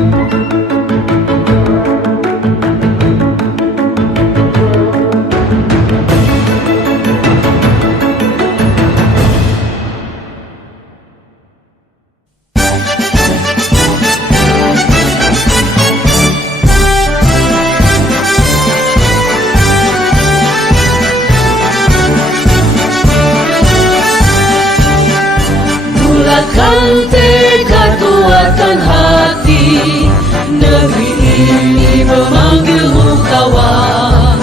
Bulatkan tekad kuatkan hati, negeri ini memanggilmu kawan.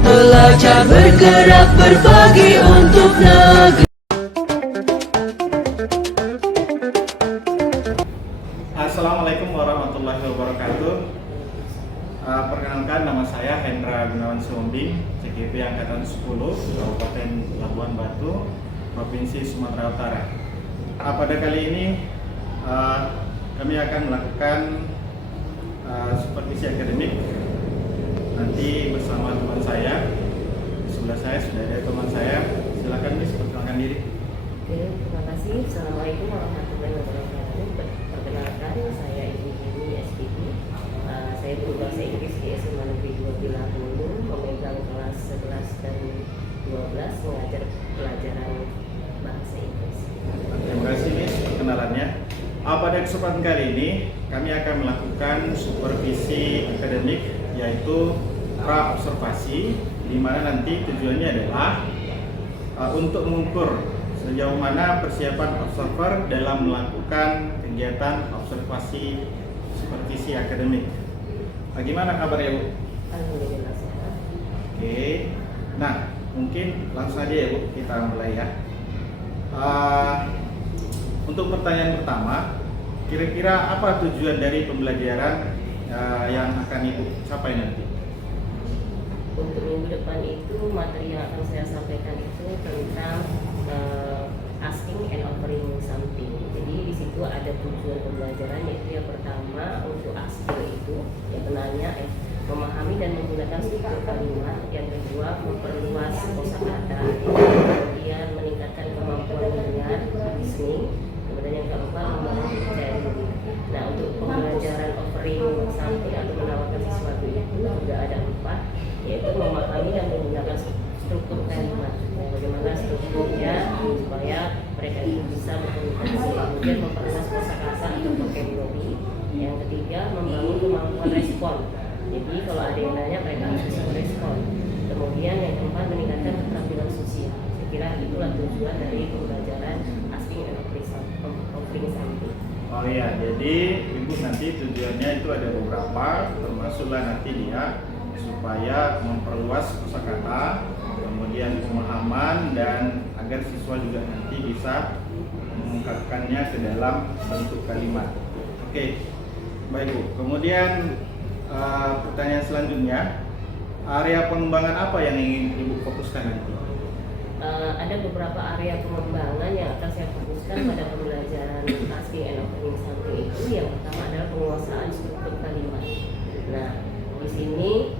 Belajar bergerak berbagi untuk negeri. Assalamualaikum warahmatullahi wabarakatuh. Perkenalkan, nama saya Hendra Gunawan Sumbing, CGP Angkatan 10, Kabupaten Labuan Batu, Provinsi Sumatera Utara. Pada kali ini kami akan melakukan supervisi akademik nanti bersama teman saya. Di sebelah saya sudah ada teman saya. Silakan Miss, perkenalkan diri. Oke, terima kasih. Assalamualaikum warahmatullahi wabarakatuh. Perkenalkan, saya Ibu Juni SPP. Saya guru bahasa Inggris di SMA Negeri 2 Bilahulu, memegang kelas 11 dan 12, mengajar pelajaran bahasa Inggris. Terima kasih Miss perkenalannya. Pada kesempatan kali ini kami akan melakukan supervisi akademik, yaitu pra-observasi, di mana nanti tujuannya adalah untuk mengukur sejauh mana persiapan observer dalam melakukan kegiatan observasi supervisi akademik. Bagaimana kabarnya Bu? Alhamdulillah sehat. Oke, nah mungkin langsung aja ya Bu, kita mulai ya. Untuk pertanyaan pertama, kira-kira apa tujuan dari pembelajaran yang akan Ibu capai nanti? Untuk minggu depan itu materi yang akan saya sampaikan itu tentang asking and offering something. Jadi di situ ada tujuan pembelajaran, yaitu yang pertama untuk asking itu yang menanya memahami dan menggunakan struktur kalimat, yang kedua memperluas kosakata, kemudian meningkatkan kemampuan mendengar listening, kemudian yang keempat membangun kepercayaan diri. Nah, untuk pembelajaran offering something atau menawarkan sesuatu itu juga ada 4, yaitu memahami dan menggunakan struktur kalimat. Nah, bagaimana strukturnya supaya mereka itu bisa berkomunikasi, kemudian memperluas kosakata atau vocabulary. Yang ketiga, membangun kemampuan respon. Jadi kalau ada yang nanya, mereka harus bisa merespon. Kemudian yang keempat, meningkatkan keterampilan sosial. Saya kira itulah tujuan dari pembelajaran asking and offering something. Oh iya, jadi Ibu nanti tujuannya itu ada beberapa, termasuklah nanti dia supaya memperluas kosakata, kemudian pemahaman, dan agar siswa juga nanti bisa mengungkapkannya ke dalam bentuk kalimat. Oke, baik Bu. Kemudian pertanyaan selanjutnya, area pengembangan apa yang ingin Ibu fokuskan nanti? Ada beberapa area pengembangan yang akan saya fokuskan pada pembelajaran asking and offering something itu. Yang pertama adalah penguasaan struktur kalimat. Nah, di sini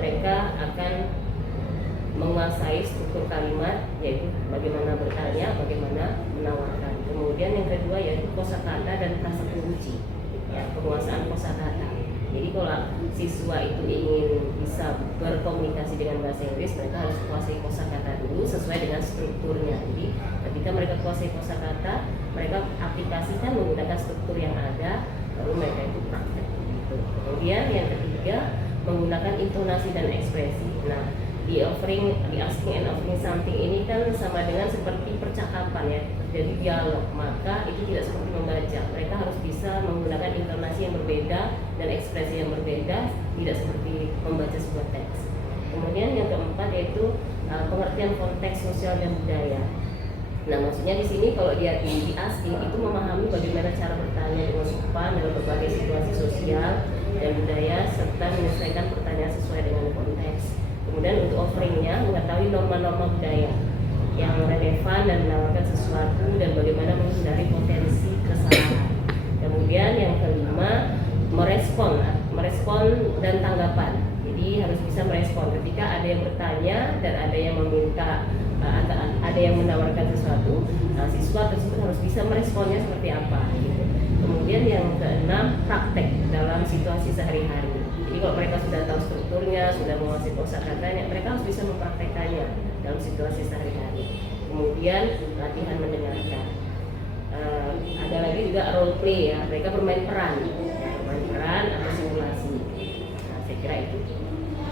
mereka akan menguasai struktur kalimat, yaitu bagaimana bertanya, bagaimana menawarkan. Kemudian yang kedua yaitu kosakata dan prasa kunci, ya, penguasaan kosakata. Jadi kalau siswa itu ingin bisa berkomunikasi dengan bahasa Inggris, mereka harus kuasai kosakata dulu sesuai dengan strukturnya. Jadi ketika mereka kuasai kosakata, mereka aplikasikan menggunakan struktur yang ada, baru mereka itu praktek. Kemudian yang ketiga, menggunakan intonasi dan ekspresi. Nah, di asking and offering something ini kan sama dengan seperti percakapan, ya, jadi dialog, maka itu tidak seperti membaca. Mereka harus bisa menggunakan intonasi yang berbeda dan ekspresi yang berbeda, tidak seperti membaca sebuah teks. Kemudian yang keempat yaitu pengertian konteks sosial dan budaya. Nah, maksudnya di sini kalau dia di asking itu memahami bagaimana cara bertanya dengan sopan dalam berbagai situasi sosial dan budaya, serta menyelesaikan pertanyaan sesuai dengan konteks. Kemudian untuk offeringnya, mengetahui norma-norma budaya yang relevan dan menawarkan sesuatu dan bagaimana menghindari potensi kesalahan. Kemudian yang kelima, merespon dan tanggapan. Jadi harus bisa merespon ketika ada yang bertanya dan ada yang meminta, ada yang menawarkan sesuatu. Siswa tersebut harus bisa meresponnya seperti apa. Gitu. Kemudian yang yang keenam, praktek dalam situasi sehari-hari. Jadi kalau mereka sudah tahu strukturnya, sudah menguasai kosakatanya, mereka harus bisa mempraktekkannya dalam situasi sehari-hari. Kemudian latihan mendengarkan. Ada lagi juga role play ya, mereka bermain peran atau simulasi. Nah, saya kira itu.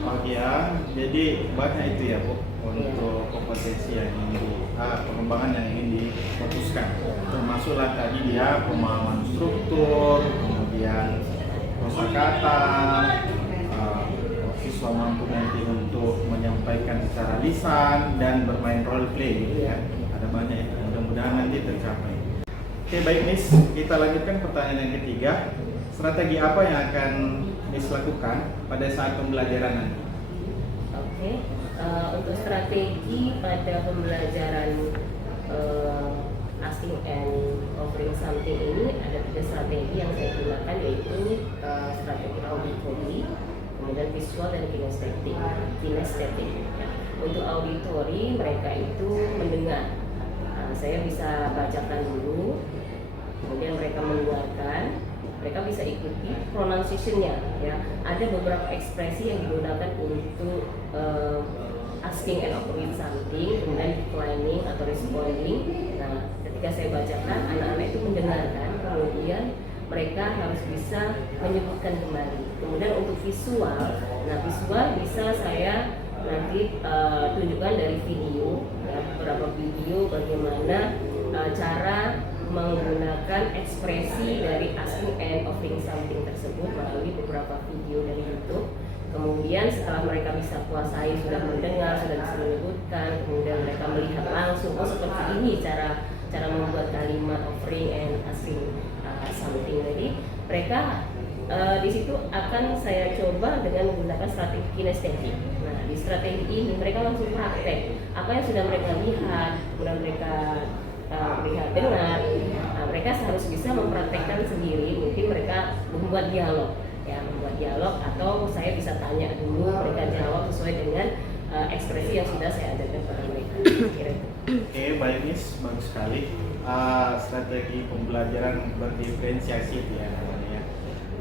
Oh ya, jadi banyak itu ya Bu untuk kompetensi yang ingin pengembangan yang ingin difokuskan. Termasuklah tadi dia pemahaman struktur, kemudian kosakata, siswa mampu nanti untuk menyampaikan secara lisan dan bermain role play gitu ya. Ada banyak ya, mudah-mudahan nanti tercapai. Oke baik Miss, kita lanjutkan pertanyaan yang ketiga. Strategi apa yang akan Miss lakukan pada saat pembelajaran nanti? Oke, untuk strategi pada pembelajaran asking and offering something ini ada 3 strategi yang saya gunakan, yaitu strategi auditory, kemudian visual dan kinestetik. Untuk auditory mereka itu mendengar. Saya bisa bacakan dulu, kemudian mereka mendengarkan. Mereka bisa ikuti pronunciation-nya ya. Ada beberapa ekspresi yang digunakan untuk asking and offering something, kemudian declining atau responding. Nah, ketika saya bacakan, anak-anak itu mendengarkan, kemudian mereka harus bisa menyebutkan kembali. Kemudian untuk visual, nah visual bisa saya nanti tunjukkan dari video, ya, beberapa video bagaimana cara menggunakan ekspresi dari asking and offering something tersebut melalui beberapa video dari YouTube. Kemudian setelah mereka bisa kuasai, sudah mendengar, sudah bisa menyebutkan, kemudian mereka melihat langsung, oh seperti ini cara membuat kalimat offering and asking something. Jadi mereka di situ akan saya coba dengan menggunakan strategi kinestetik. Nah, di strategi ini mereka langsung praktek apa yang sudah mereka lihat, kemudian mereka lihat dengar. Nah, mereka harus bisa mempraktekkan sendiri. Mungkin mereka membuat dialog, ya, membuat dialog, atau saya bisa tanya dulu, mereka jawab sesuai dengan ekspresi yang sudah saya ajarkan kepada mereka. Oke, baik Miss, bagus sekali. Strategi pembelajaran berdiferensiasi ya namanya.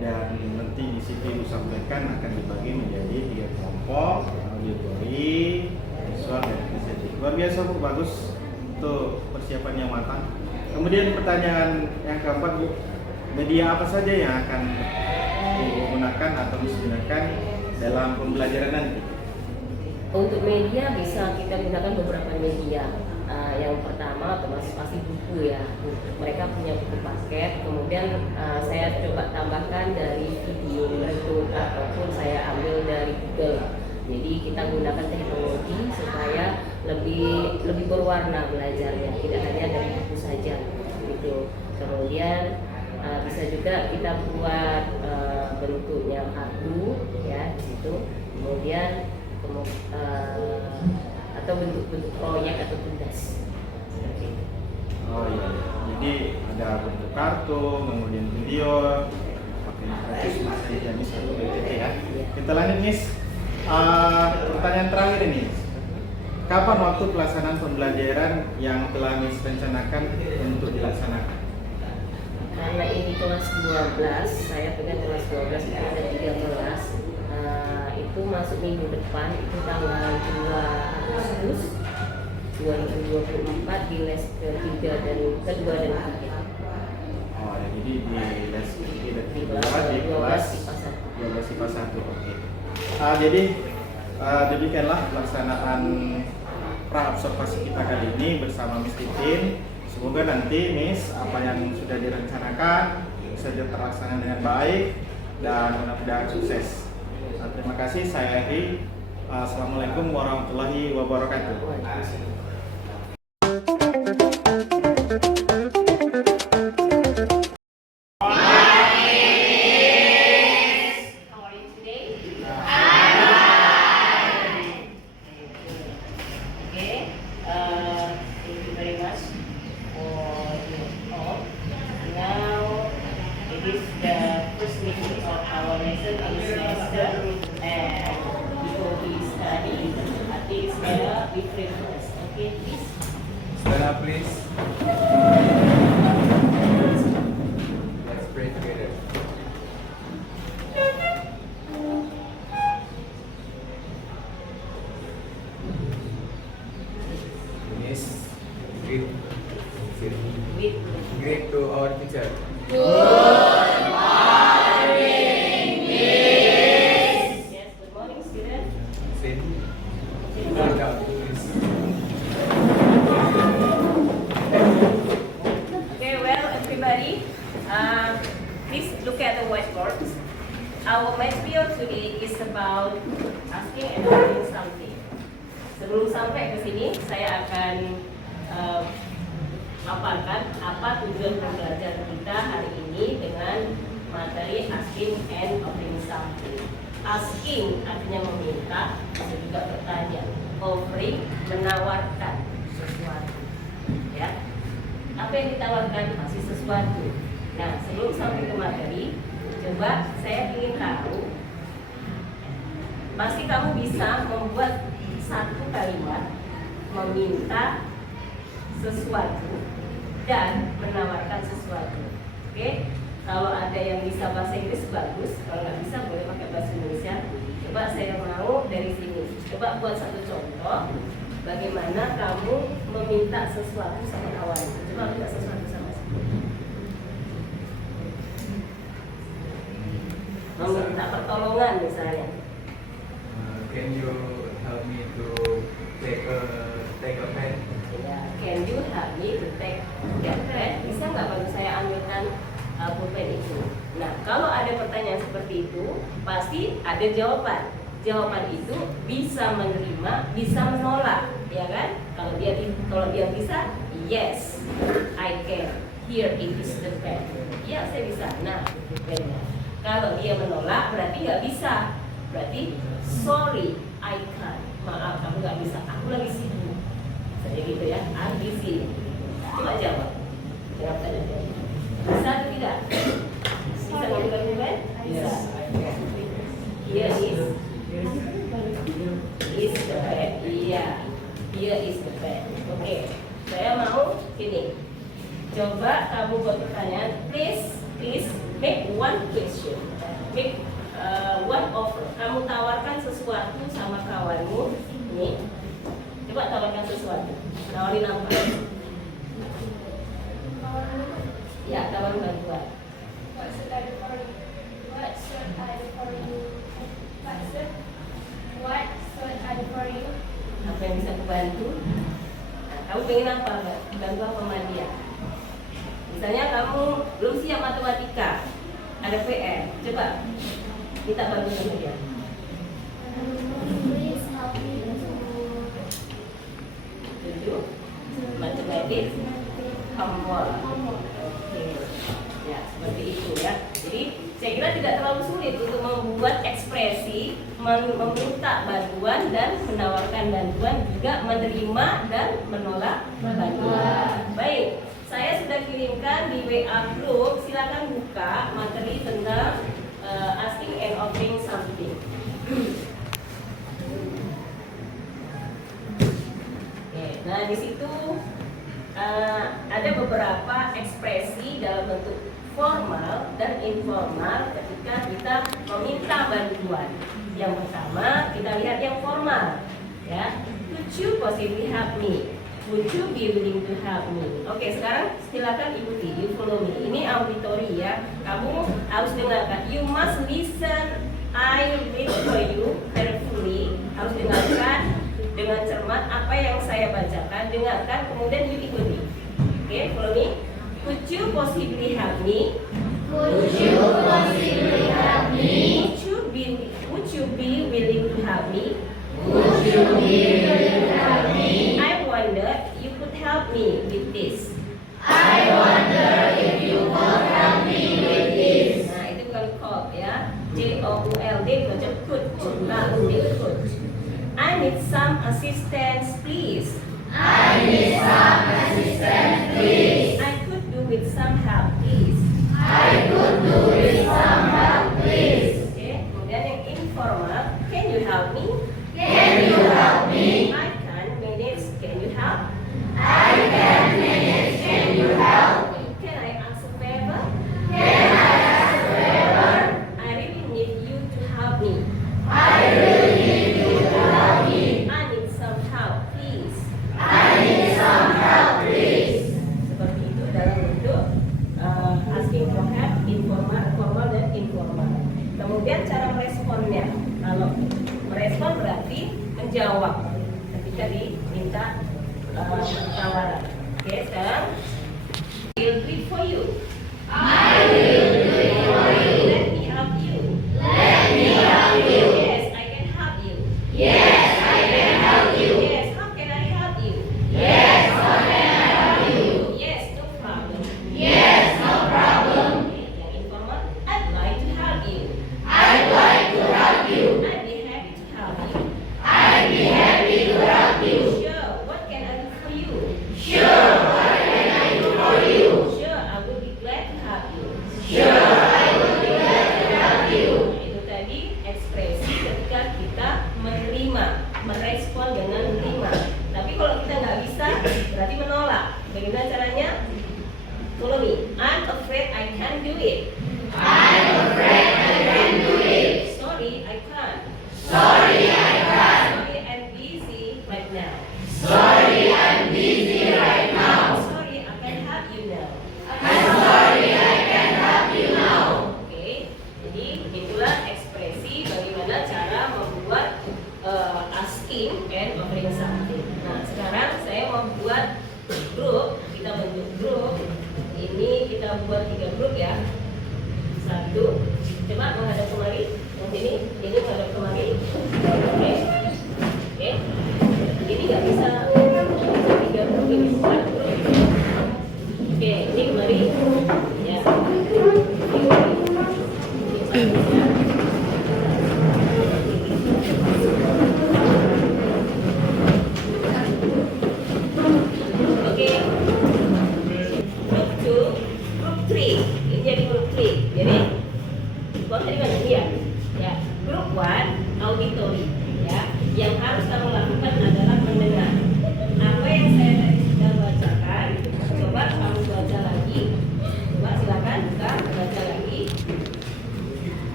Dan nanti di situ disampaikan akan dibagi menjadi 3 kelompok, auditory, visual, dan kinestetik. Luar biasa Bu, bagus. Untuk persiapan yang matang. Kemudian pertanyaan yang keempat Bu, media apa saja yang akan digunakan atau digunakan dalam pembelajaran nanti? Untuk media bisa kita gunakan beberapa media. Yang pertama termasuk pasti buku ya. Mereka punya buku paket. Kemudian saya coba tambahkan dari video YouTube ataupun saya ambil dari Google. Jadi kita gunakan teknologi supaya lebih berwarna belajarnya, tidak hanya dari buku saja gitu. Kemudian bisa juga kita buat bentuknya kartu ya di situ. Kemudian atau bentuk-bentuk proyek atau tugas. Oh iya, jadi ada bentuk kartu, kemudian video, pakai proses masih Miss atau BTT ya. Kita lanjut Miss. Pertanyaan terakhir ini, kapan waktu pelaksanaan pembelajaran yang telah Miss rencanakan untuk dilaksanakan? Karena ini kelas 12, saya dengan kelas 12 itu ada 3 kelas. Itu masuk minggu depan, itu tanggal 2 Agustus 2024 di les kedua dan ketiga. Oh ya, jadi di les kedua di kelas 12 IPA 1. Oke. Jadi demikianlah pelaksanaan pra-observasi kita kali ini bersama Miss Titin. Semoga nanti Miss apa yang sudah direncanakan bisa terlaksana dengan baik dan mudah-mudahan sukses. Terima kasih, saya Eri. Assalamualaikum warahmatullahi wabarakatuh. Stand up, please. Let's pray together. our teacher. Yes, good morning, student. Sit. Welcome, please. Okay, well, everybody, please look at the whiteboard. Our material today is about asking and answering something. Sebelum sampai ke sini, saya akan paparkan apa tujuan pembelajaran kita hari ini dengan materi asking and offering something. Asking artinya meminta, bisa juga bertanya. Offering menawarkan sesuatu. Ya, apa yang ditawarkan masih sesuatu. Nah, sebelum sampai ke materi, coba saya ingin tahu, pasti kamu bisa membuat satu kalimat meminta sesuatu dan menawarkan sesuatu. Oke? Kalau ada yang bisa bahasa Inggris bagus, kalau nggak bisa boleh pakai bahasa Indonesia. Coba saya mau dari sini. Coba buat satu contoh bagaimana kamu meminta sesuatu sama kawan. Coba minta sesuatu sama saya. Meminta pertolongan misalnya. Can you help me to take a pen? Ya, can you help me to take that pen? Bisa nggak bantu saya ambilkan pulpen itu? Nah, kalau ada pertanyaan seperti itu, pasti ada jawaban. Jawaban itu bisa menerima, bisa menolak, ya kan? Kalau dia bisa, yes, I can. Here it is the pen. Ya, saya bisa. Nah, itu pennya. Kalau dia menolak, berarti nggak bisa. Berarti sorry, I can't. Maaf, kamu nggak bisa. Aku lagi sibuk. Saya gitu ya. I'm busy. Coba jawab. Jawab saja. Bisa atau tidak? Bisa membuka pulpen? Bisa. Here is the pen. Iya. Here is the pen. Oke. Saya mau sini. Coba kamu buat pertanyaan. Please make one question. Make one offer. Kamu tawarkan sesuatu sama kawanmu. Ini. Coba tawarkan sesuatu. Tawarin apa? Ya, tawarin bantuan. What should I do for you? What should I do for you? What should I do for you? Apa yang bisa aku bantu? Nah, kamu pengen apa? Bantu apa sama dia? Misalnya kamu belum siap matematika, ada PR. Coba minta bantu sama dia. Please help me Tujuh, matematik, homework. Oke, ya seperti itu ya. Jadi saya kira tidak terlalu sulit untuk membuat ekspresi, meminta bantuan dan menawarkan bantuan, juga menerima dan menolak bantuan. Baik, saya sudah kirimkan di WA group. Silakan buka materi tentang asking and offering something. Oke, nah di situ ada beberapa ekspresi dalam bentuk formal dan informal ketika kita meminta bantuan. Yang pertama kita lihat yang formal, ya. Could you possibly help me? Would you be willing to help me? Oke, sekarang silakan ikuti, you follow me. Ini auditory ya. Kamu harus dengarkan. You must listen. I read for you carefully. Harus dengarkan dengan cermat apa yang saya bacakan. Dengarkan, kemudian you ikuti. Oke, follow me. Could you possibly help me? Could you possibly help me? Would you be willing to help me? Would you be willing to help me? I wonder you could help me with this. I wonder if you could help me with this. Nah, itu bukan could ya. J-O-U-L-D macam could. Nah, could. I need some assistance, please. I need some assistance, please. I could do with some help, please. I could do with some help, please. Oke, kemudian yang informal, can you help me? Can you help me? I can manage, can you help? I can manage. Can you help? Can I ask a favor? Can I ask a favor? I really need you to help me. I really need you to help me. I need some help. jawab ketika diminta tawaran. Oke, sekarang I will do it for you. I will do it for you. Let me help you. Let me help you. Yes, I can help you. Yes, I can help you. Yes, how can I help you? Yes, how can I help you? Yes, no problem. Yes, no problem. Yang informal, I'd like to help you. I'd like to help you. I'd be happy to help you. I'd be happy to help you. Sure, what can I do for you? Sure, what can I do for you? Sure, I will be glad to help you. Sure, I will be glad to help you. Itu tadi ekspresi ketika kita menerima, merespon dengan menerima. Tapi kalau kita nggak bisa, berarti menolak. Bagaimana caranya? Follow me. I'm afraid I can't do it. I'm afraid I can't do it. Sorry, I can't. Sorry, I can't. Sorry, I'm busy right now. Sorry, I'm busy right now. Sorry, I can't help you now. I'm sorry, I can't help you now. Oke, jadi itulah ekspresi bagaimana cara membuat asking and offering something. Nah, sekarang saya membuat grup. Kita bentuk grup. Ini kita buat 3 grup ya. 1, coba menghadap kemari. Yang ini menghadap kemari. Oke. Oke. Ini nggak bisa 3 grup, ini 4 grup. Oke, ini kemari. Ya. Ini kemari. Ini satu, ya. Oke. Grup 2, grup 3. Ini jadi grup 3. Jadi kok tadi mana dia? Ya, grup 1 auditory. Ya, yang harus kamu lakukan adalah mendengar. Apa yang saya tadi sudah bacakan, coba kamu baca lagi. Coba silakan buka, baca lagi.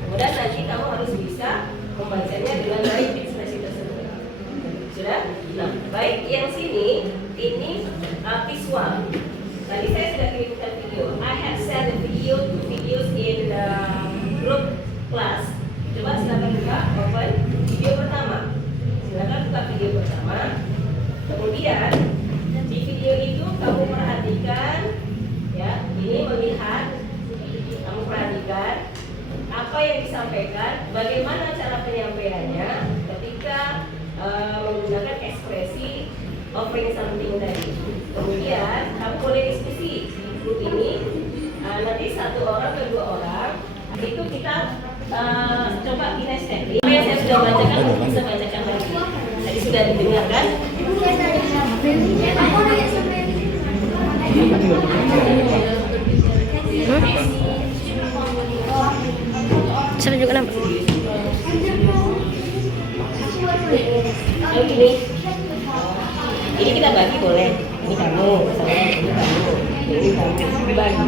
Kemudian nanti kamu harus bisa membacanya dengan baik ekspresi tersebut. Sudah? Nah, baik yang sini ini visual. Tadi saya sudah kirimkan video. I have sent the video to videos in the group class. Coba silakan buka, open video pertama. Silakan buka video pertama. Kemudian di video itu kamu perhatikan, ya, ini melihat, kamu perhatikan apa yang disampaikan, bagaimana cara penyampaiannya ketika menggunakan ekspresi offering something tadi. Kemudian kamu boleh diskusi di grup ini. Nanti 1 orang ke 2 orang itu kita coba kinestetik. Yang saya sudah bacakan bisa bacakan lagi. Tadi sudah didengarkan. Saya juga nampak. Ini kita bagi boleh. Ini kamu, misalnya ini kamu, ini kamu, bagi.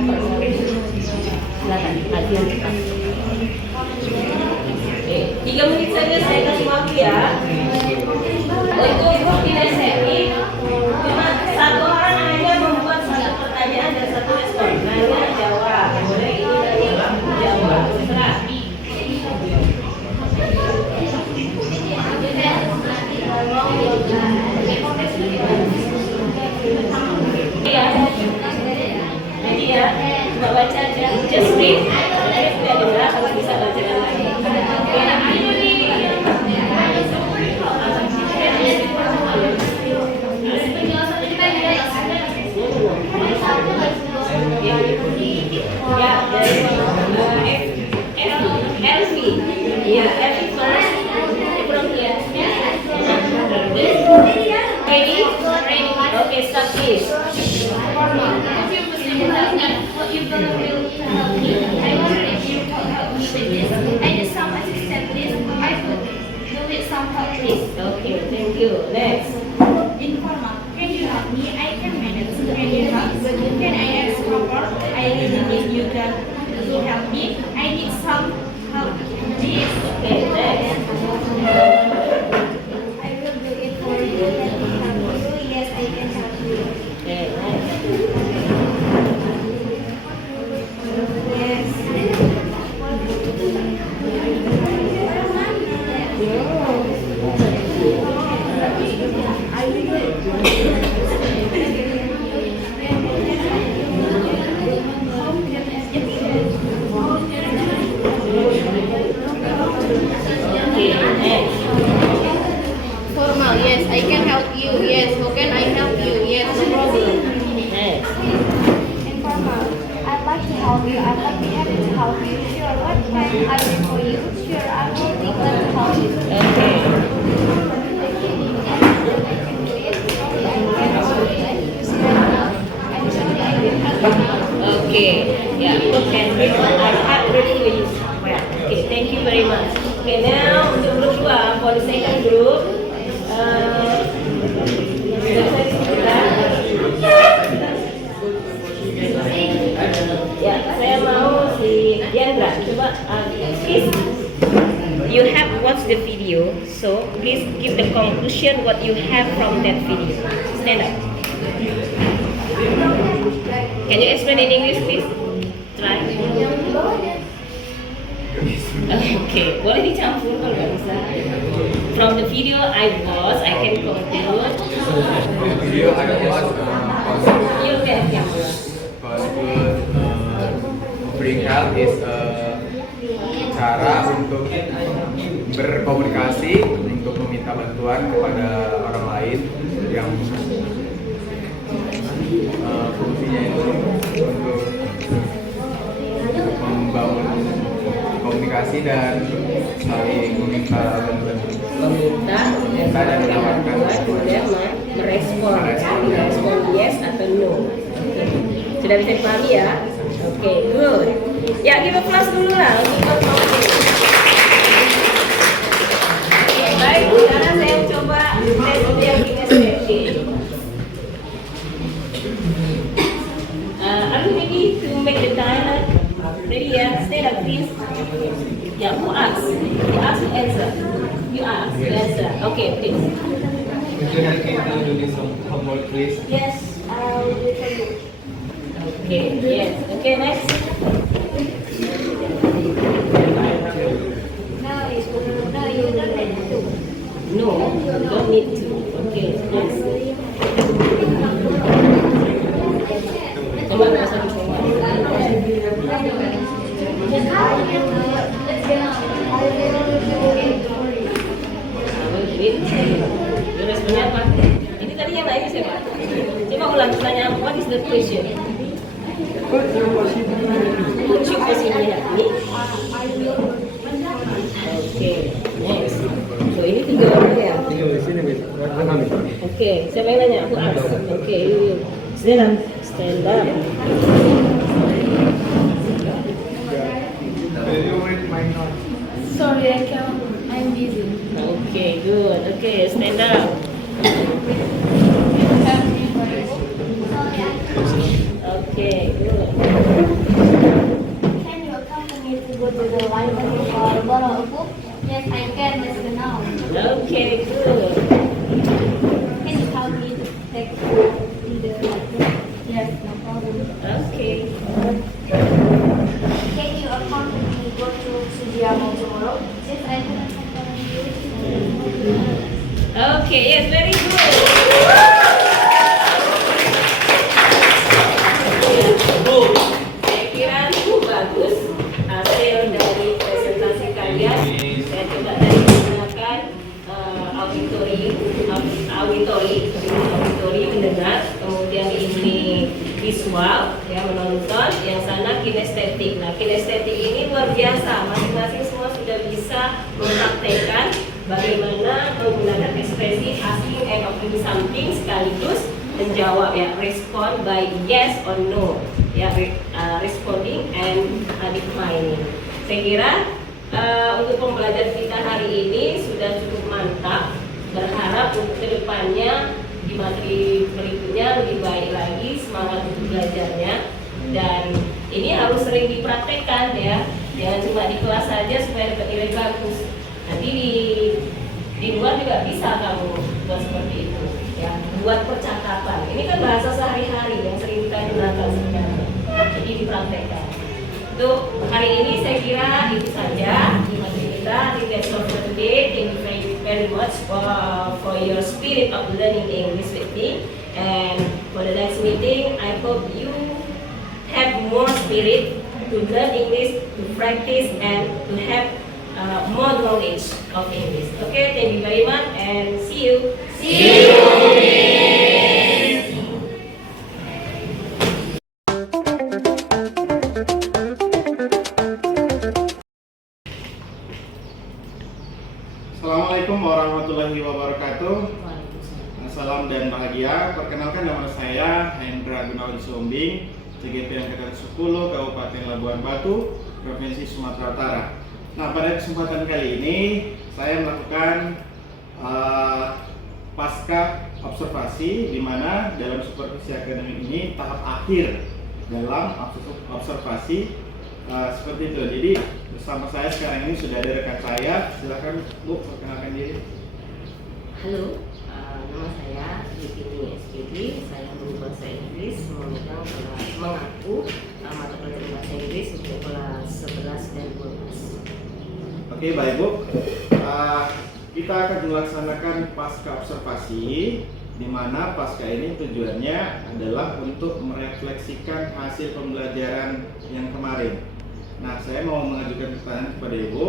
Silakan, latihan cepat. 3 menit saja saya kasih waktu ya. Untuk grup kinestetik, cuma 1 orang hanya membuat 1 pertanyaan dan 1 respon. Nanya, jawab. Boleh ini nanya, jawab. Terserah. Jadi ya, coba baca aja. Just read. Saya sudah dengar, harus bisa bacakan lagi. Ya, dari Elvi. Ya, Elvi first. From here. Ready? Okay, start this. What you gonna do to help me? I wonder if you could help me with this. I need some assistance, please. I could do with some help, please. Okay, thank you. Next. Informal. Can you help me? I can manage. Can you help? Can I ask proper? I really need you to help me. I need some help, please. Okay, next. I will do it for you. Let me help you. Yes, I can help you. Okay, next. Yes. help you. I will be happy to help you. Sure, what can I do for you? Sure, I will be glad to help you. Okay. Okay, yeah, okay. I have ready for you. Well, okay, thank you very much. Okay, now untuk group 2, for the second group, ya, saya mau si Diandra, coba, please, you have watched the video, so please give the conclusion what you have from that video. Stand up. Can you explain in English, please? Try. Okay, boleh dicampur kalau nggak bisa. From the video I can conclude. Video I watched You can camera. bring help is cara untuk berkomunikasi, untuk meminta bantuan kepada orang lain yang fungsinya itu untuk membangun komunikasi dan saling meminta bantuan, meminta dan menawarkan Dia merespon yes atau no. Okay. Sudah bisa dipahami ya? Oke, good. Ya, give a plus dulu lah untuk Oke, baik. Sekarang saya coba tes yang kinestetik. Are you ready to make the dialogue? Ready ya? Stand up please. Yeah, who ask? You ask, you answer. You ask, you answer. Okay, please. Would you help me to do some homework, please? Yes, I will do for you. Okay, yes. Okay, next. No, you don't need to. No, don't need to. Okay, next. Coba bahasa dicoba. Lu responnya apa? Ini tadi yang nanya siapa? Coba ulang pertanyaan. What is the question? Could you possibly help me? Okay, next. So ini 3 orang ya? Okay, siapa yang nanya? Aku ask. Okay, you stand up. Stand up. Sorry, I can't. I'm busy. Okay, good. Okay, stand up. Okay, good. Can you accompany me to go to the library or borrow a book? Yes, I can. Let's go now. Okay, good. Can you help me to take in the library? Yes, no problem. Okay. Can you accompany me to go to Sujiyama tomorrow? Yes, I can accompany you. Okay, yes, very good. Saya kira itu bagus hasil dari presentasi kalian. Saya coba tadi menggunakan auditori mendengar, kemudian ini visual ya menonton, yang sana kinestetik. Nah, kinestetik ini luar biasa, masing-masing semua sudah bisa mempraktekkan bagaimana menggunakan ekspresi asking and offering something sekaligus menjawab ya, respond by yes or no ya, responding and declining. Saya kira untuk pembelajaran kita hari ini sudah cukup mantap. Berharap untuk kedepannya di materi berikutnya lebih baik lagi, semangat untuk belajarnya, dan ini harus sering dipraktekkan ya, jangan cuma di kelas saja supaya dapat nilai bagus. Nanti di luar juga bisa kamu buat seperti itu ya, buat percakapan. Ini kan bahasa sehari-hari yang sering kita gunakan sekarang, jadi dipraktekkan. Untuk hari ini saya kira itu saja di materi kita. I think that's all for today. Thank you very much for your spirit of learning English with me. And for the next meeting, I hope you have more spirit to learn English, to practice, and to have more knowledge of English. Okay, thank you very much, and see you. See you. Kabupaten Labuan Batu, Provinsi Sumatera Utara. Nah, pada kesempatan kali ini saya melakukan pasca observasi, di mana dalam supervisi akademik ini tahap akhir dalam observasi seperti itu. Jadi bersama saya sekarang ini sudah ada rekan saya. Silakan Bu, perkenalkan diri. Halo, nama saya Yukini SPD. Saya guru bahasa Inggris, mengaku mata pelajaran bahasa Inggris untuk kelas 11 dan 12. Oke, baik Bu. Kita akan melaksanakan pasca observasi, di mana pasca ini tujuannya adalah untuk merefleksikan hasil pembelajaran yang kemarin. Nah, saya mau mengajukan pertanyaan kepada Ibu.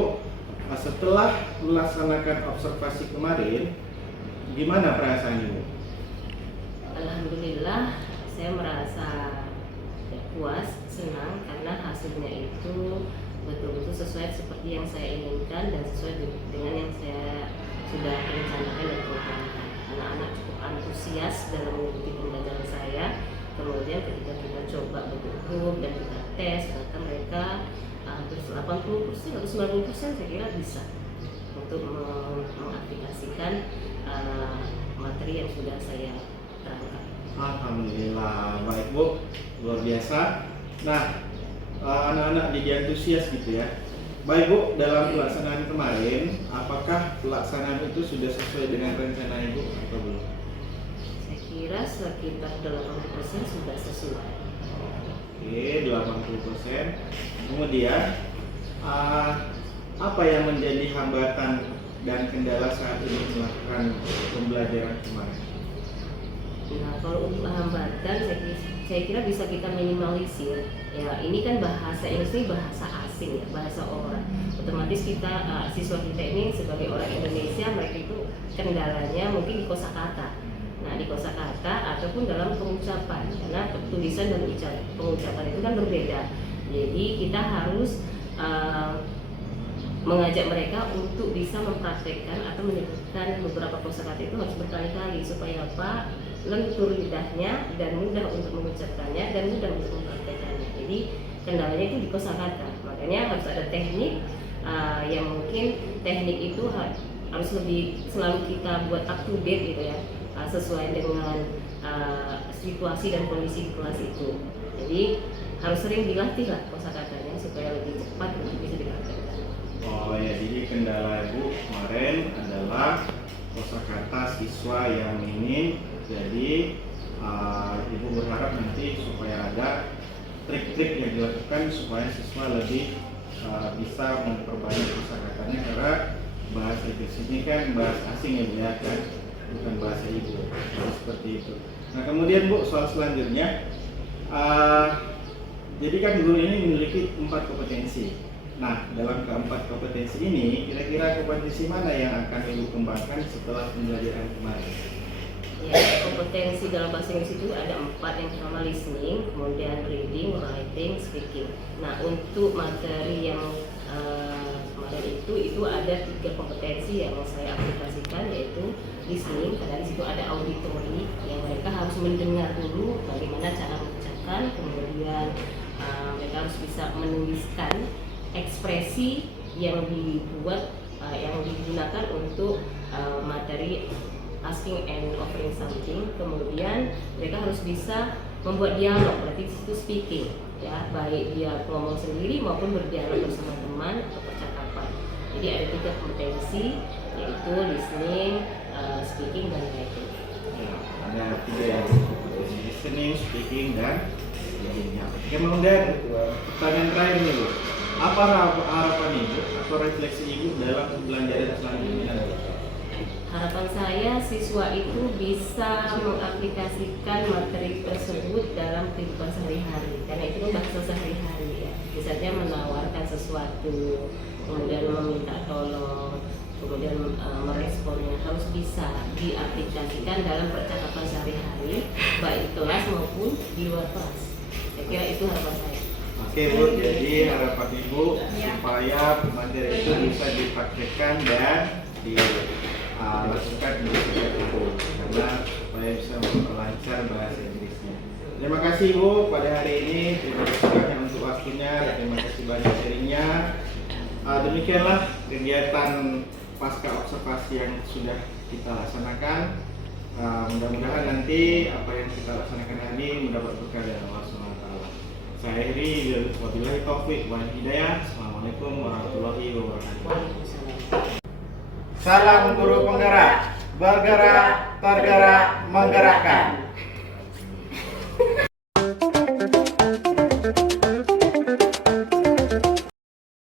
Setelah melaksanakan observasi kemarin, gimana perasaan Ibu? Alhamdulillah, saya merasa puas, senang karena hasilnya itu betul-betul sesuai seperti yang saya inginkan dan sesuai dengan yang saya sudah rencanakan dan programkan. Anak-anak cukup antusias dalam mengikuti pembelajaran saya. Kemudian ketika kita coba betul dan kita tes, ternyata mereka hampir 80% atau 90% saya kira bisa untuk mengaplikasikan materi yang sudah saya terangkan. Alhamdulillah, baik Bu, luar biasa. Nah, anak-anak jadi antusias gitu ya. Baik Bu, dalam pelaksanaan kemarin, apakah pelaksanaan itu sudah sesuai dengan rencana Ibu atau belum? Saya kira sekitar 80% sudah sesuai. Oke, 80%. Kemudian, apa yang menjadi hambatan dan kendala saat ini melakukan pembelajaran kemarin? Nah, kalau untuk hambatan, saya kira bisa kita minimalisir. Ya, ini kan bahasa Inggris ini bahasa asing ya, bahasa orang. Otomatis kita siswa kita ini sebagai orang Indonesia, mereka itu kendalanya mungkin di kosakata. Nah, di kosakata ataupun dalam pengucapan, karena tulisan dan pengucapan itu kan berbeda. Jadi kita harus mengajak mereka untuk bisa mempraktekkan atau menyebutkan beberapa kosakata itu harus berkali-kali supaya apa? Lentur lidahnya dan mudah untuk mengucapkannya dan mudah untuk mempraktekannya. Jadi kendalanya itu di kosakata. Makanya harus ada teknik yang mungkin teknik itu harus lebih selalu kita buat up to date gitu ya, sesuai dengan situasi dan kondisi di kelas itu. Jadi harus sering dilatih lah kosakatanya supaya lebih cepat untuk bisa dipraktekkan. Oh ya, jadi kendala Ibu kemarin adalah kosakata siswa yang minim. Jadi Ibu berharap nanti supaya ada trik-trik yang dilakukan supaya siswa lebih bisa memperbanyak kosakatanya, karena bahasa Inggris ini kan bahasa asing ya Bu ya, kan bukan bahasa Ibu. Jadi seperti itu. Nah, kemudian Bu, soal selanjutnya, jadi kan guru ini memiliki 4 kompetensi. Nah, dalam keempat kompetensi ini, kira-kira kompetensi mana yang akan Ibu kembangkan setelah pembelajaran kemarin? Ya, kompetensi dalam bahasa Inggris itu ada 4, yang pertama listening, kemudian reading, writing, speaking. Nah, untuk materi yang kemarin itu ada 3 kompetensi yang saya aplikasikan, yaitu listening, karena di situ ada auditory yang mereka harus mendengar dulu bagaimana cara mengucapkan, kemudian mereka harus bisa menuliskan ekspresi yang dibuat yang digunakan untuk materi asking and offering something. Kemudian mereka harus bisa membuat dialog, berarti itu speaking ya, baik dia ngomong sendiri maupun berdialog bersama teman atau percakapan. Jadi ada 3 kompetensi, yaitu listening, speaking, dan writing. Ya, ada 3 ya, kompetensi listening, speaking, dan reading. Kemudian pertanyaan terakhir nih Bu, apa harapan Ibu atau refleksi Ibu dalam pembelajaran selanjutnya? Harapan saya siswa itu bisa mengaplikasikan materi tersebut dalam kehidupan sehari-hari, karena itu kan bahasa sehari-hari ya. Misalnya menawarkan sesuatu, kemudian meminta tolong, kemudian meresponnya harus bisa diaplikasikan dalam percakapan sehari-hari, baik di kelas maupun di luar kelas. Saya kira itu harapan saya. Oke Bu, jadi harapan Ibu supaya materi itu bisa dipraktekkan dan dilakukan di setiap Ibu, karena supaya bisa memperlancar bahasa Inggrisnya. Terima kasih Bu pada hari ini, terima kasih banyak untuk waktunya, terima kasih banyak sharingnya. Demikianlah kegiatan pasca observasi yang sudah kita laksanakan. Mudah-mudahan nanti apa yang kita laksanakan hari ini mendapat berkah dari Allah SWT. Saya akhiri, wabillahi taufiq wal hidayah. Assalamualaikum warahmatullahi wabarakatuh. Waalaikumsalam. Salam guru penggerak, bergerak, tergerak, menggerakkan.